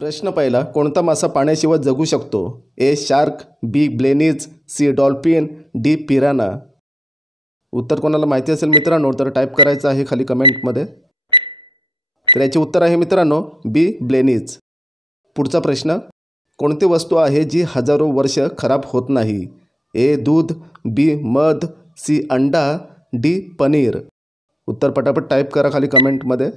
प्रश्न पहिला, कोणता मासा पाण्याशिवाय जगू शकतो? ए शार्क, बी ब्लेनीज, सी डॉल्फिन, डी पिराना. उत्तर कोणाला माहिती असेल मित्रांनो तर टाईप करायचं आहे खाली कमेंटमध्ये. तर याचे उत्तर आहे मित्रांनो बी ब्लेनीज. पुढचा प्रश्न, कोणती वस्तू आहे जी हजारो वर्ष खराब होत नाही? ए दूध, बी मध, सी अंडा, डी पनीर. उत्तर पटापट टाईप करा खाली कमेंटमध्ये.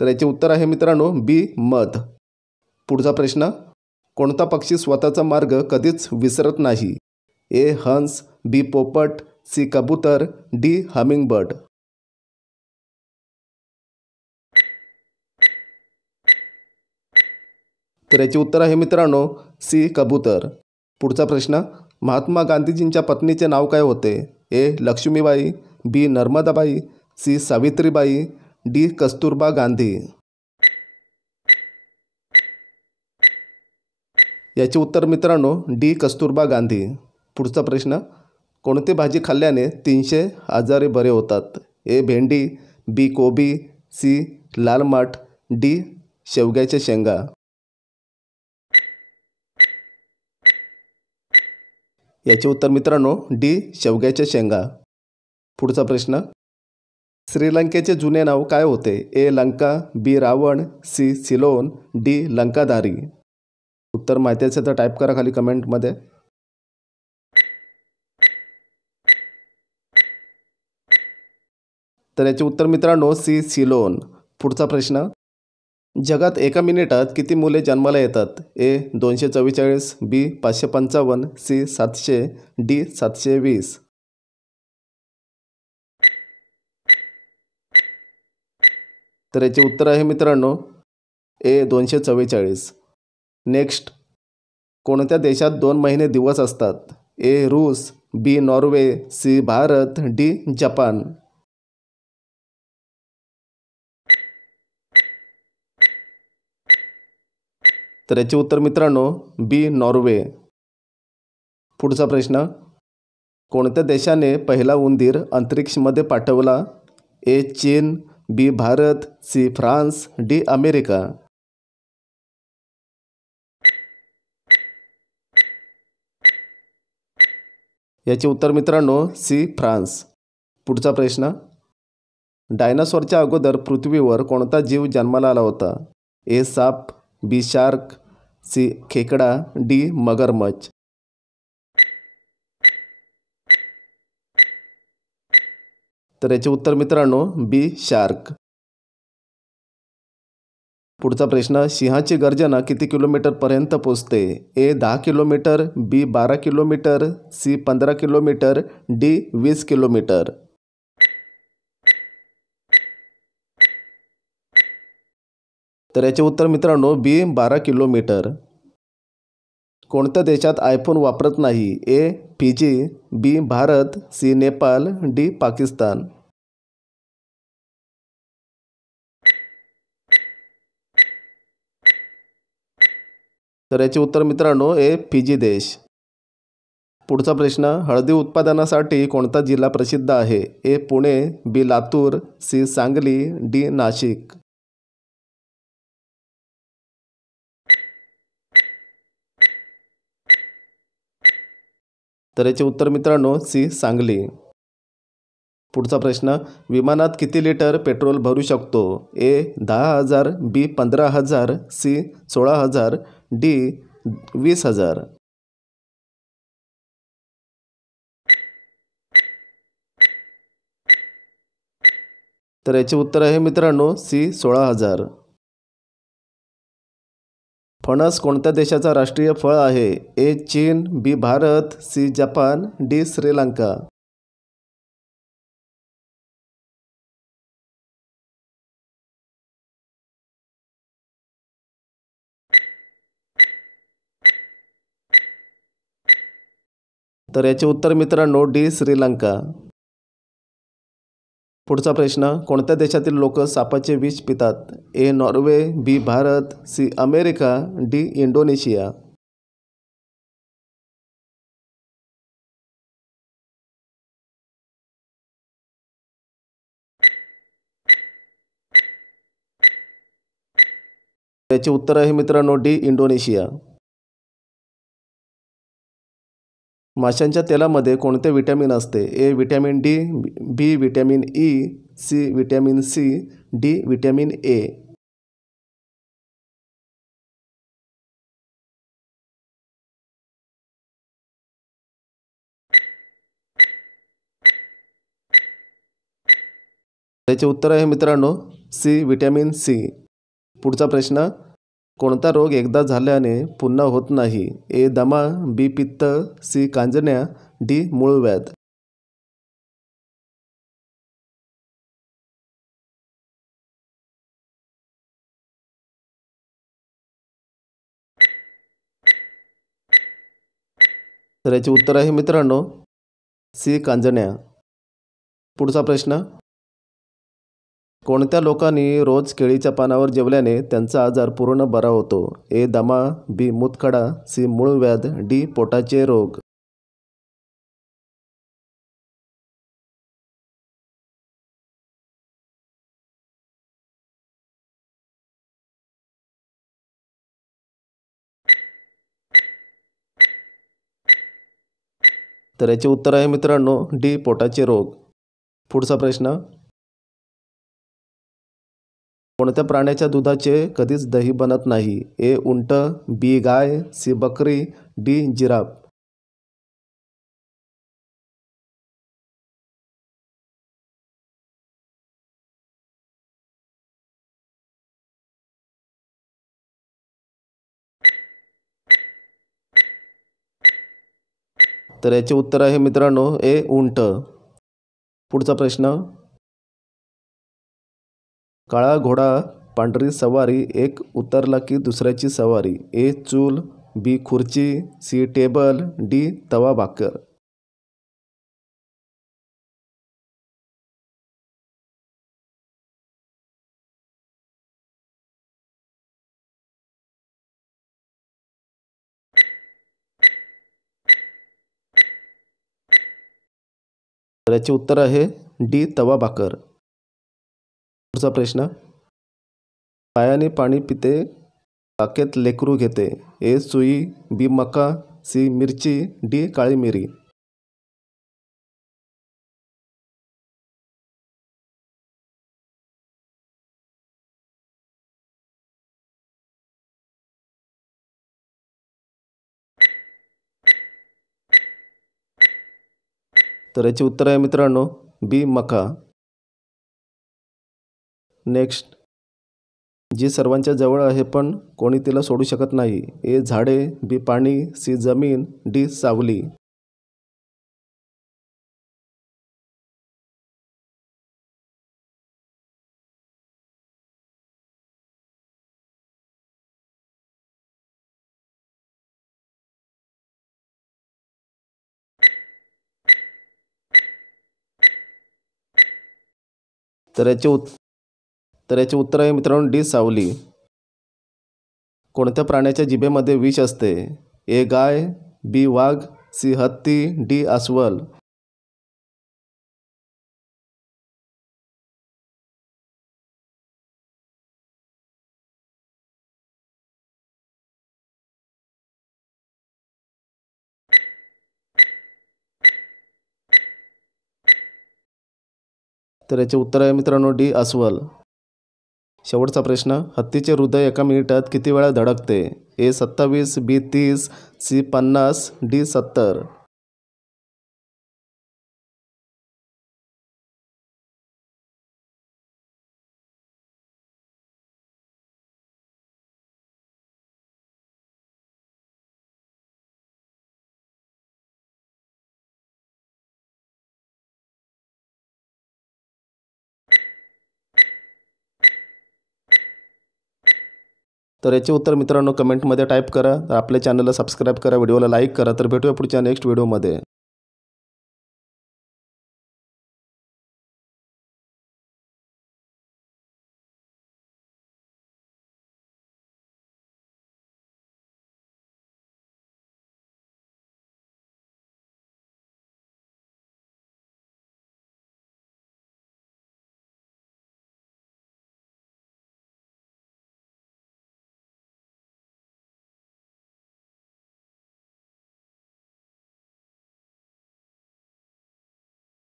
तर याचे उत्तर आहे मित्रांनो बी मध. पुढचा प्रश्न, कोणता पक्षी स्वतःचा मार्ग कधीच विसरत नाही? ए हंस, बी पोपट, सी कबूतर, डी हमिंगबर्ड. तर याचे उत्तर आहे मित्रांनो सी कबूतर. पुढचा प्रश्न, महात्मा गांधीजींच्या पत्नीचे नाव काय होते? ए लक्ष्मीबाई, बी नर्मदाबाई, सी सावित्रीबाई, डी कस्तुरबा गांधी. याचे उत्तर मित्रांनो डी कस्तुरबा गांधी. पुढचा प्रश्न, कोणती भाजी खाल्ल्याने 300 आजारी बरे होतात? ए भेंडी, बी कोबी, सी लाल माठ, डी शेवग्याच्या शेंगा. याचे उत्तर मित्रांनो डी शेवग्याच्या शेंगा. पुढचा प्रश्न, श्रीलंकेचे जुने नाव काय होते? ए लंका, बी रावण, सी सिलोन, डी लंकाधारी. उत्तर माहिती असेल तर टाईप करा खाली कमेंटमध्ये. तर याचे उत्तर मित्रांनो सी सिलोन. पुढचा प्रश्न, जगात एका मिनिटात किती मुले जन्माला येतात? ए 244, बी 555, सी 700, डी 720. तर याचे उत्तर आहे मित्रांनो ए 244. नेक्स्ट, कोणत्या देशात 2 महिने दिवस असतात? ए रूस, B Norway, C Bharat, D Japan. तर याचे उत्तर मित्रांनो बी नॉर्वे. पुढचा प्रश्न, कोणत्या देशाने पहिला उंदीर अंतरिक्षमध्ये पाठवला? ए चीन, B Bharat, C France, D America. याचे उत्तर मित्रांनो सी फ्रान्स. पुढचा प्रश्न, डायनासॉरच्या अगोदर पृथ्वीवर कोणता जीव जन्माला आला होता? ए साप, बी शार्क, सी खेकडा, डी मगरमच्छ. तर याचे उत्तर मित्रांनो बी शार्क. पुढचा प्रश्न, सिंहाची गर्जना किती किलोमीटरपर्यंत पोचते? A 10 kilometre, B 12 kilometre, C 15 kilometre, D 20 kilometre. तर याचे उत्तर मित्रांनो बी 12 किलोमीटर. कोणत्या देशात आयफोन वापरत नाही? ए फिजी, बी भारत, सी नेपाळ, डी पाकिस्तान. तर याचे उत्तर मित्रांनो ए फिजी देश. पुढचा प्रश्न, हळदी उत्पादनासाठी कोणता जिल्हा प्रसिद्ध आहे? ए पुणे, बी लातूर, सी सांगली, डी नाशिक. तर याचे उत्तर मित्रांनो सी सांगली. पुढचा प्रश्न, विमानात किती लिटर पेट्रोल भरू शकतो? ए 10,000, बी 15,000, सी 16,000, डी 20,000. तर याचे उत्तर आहे मित्रांनो सी 16,000. फणस कोणत्या देशाचा राष्ट्रीय फळ आहे? ए चीन, B Bharat, C Japan, D Sri Lanka. तर याचे उत्तर मित्रांनो डी श्रीलंका. पुढचा प्रश्न, कोणत्या देशातील लोक सापाचे विष पितात? A Norway, B Bharat, C America, D Indonesia. याचे उत्तर आहे मित्रांनो डी इंडोनेशिया. माशांच्या तेलामध्ये कोणते विटॅमिन असते? A vitamin D, B vitamin E, C vitamin C, D vitamin A. याचे उत्तर आहे मित्रांनो सी विटॅमिन सी. पुढचा प्रश्न, कोणता रोग एकदा झाल्याने पुन्हा होत नाही? ए दमा, बी पित्त, सी कांजण्या, डी मूळव्याध. तर याचे उत्तर आहे मित्रांनो सी कांजण्या. पुढचा प्रश्न, कोणत्या लोकांनी रोज केळीच्या पानावर जेवल्याने त्यांचा आजार पूर्ण बरा होतो? ए दमा, बी मूतखडा, सी मूळव्याध, डी पोटाचे रोग. तर याचे उत्तर आहे मित्रांनो डी पोटाचे रोग. पुढचा प्रश्न, कोणत्या प्राण्याच्या दुधाचे कधीच दही बनत नाही? ए उंट, बी गाय, सी बकरी, डी जिराफ. तर याचे उत्तर आहे मित्रांनो ए उंट. पुढचा प्रश्न, काळा घोडा पांढरी सवारी एक उतरला की दुसऱ्याची सवारी. ए चूल, बी खुर्ची, सी टेबल, डी तवा भाकर. तर याचे उत्तर आहे डी तवा भाकर. पुढचा प्रश्न, पायाने पाणी पिते काखेत लेकरू घेते. ए सुई, बी मका, सी मिरची, डी काळी मिरी. तर याचे उत्तर आहे मित्रांनो बी मका. नेक्स्ट, जी सर्वांच्या जवळ आहे पण कोणी तिला सोडू शकत नाही. ए झाडे, बी पाणी, सी जमीन, डी सावली. तर याचे उत्तर आहे मित्रांनो डी सावली. कोणत्या प्राण्याच्या जिभेमध्ये विष असते? ए गाय, बी वाघ, सी हत्ती, डी अस्वल. तर याचे उत्तर आहे मित्रांनो डी अस्वल. शेवटचा प्रश्न, हत्तीचे हृदय एका मिनिटात किती वेळा धडकते? ए 27, बी 30, सी 50, डी 70. तर याचे उत्तर मित्रांनो कमेंटमध्ये टाईप करा. आपल्या चॅनलला सबस्क्राईब करा, व्हिडिओला लाईक करा. तर भेटूया पुढच्या नेक्स्ट व्हिडिओमध्ये.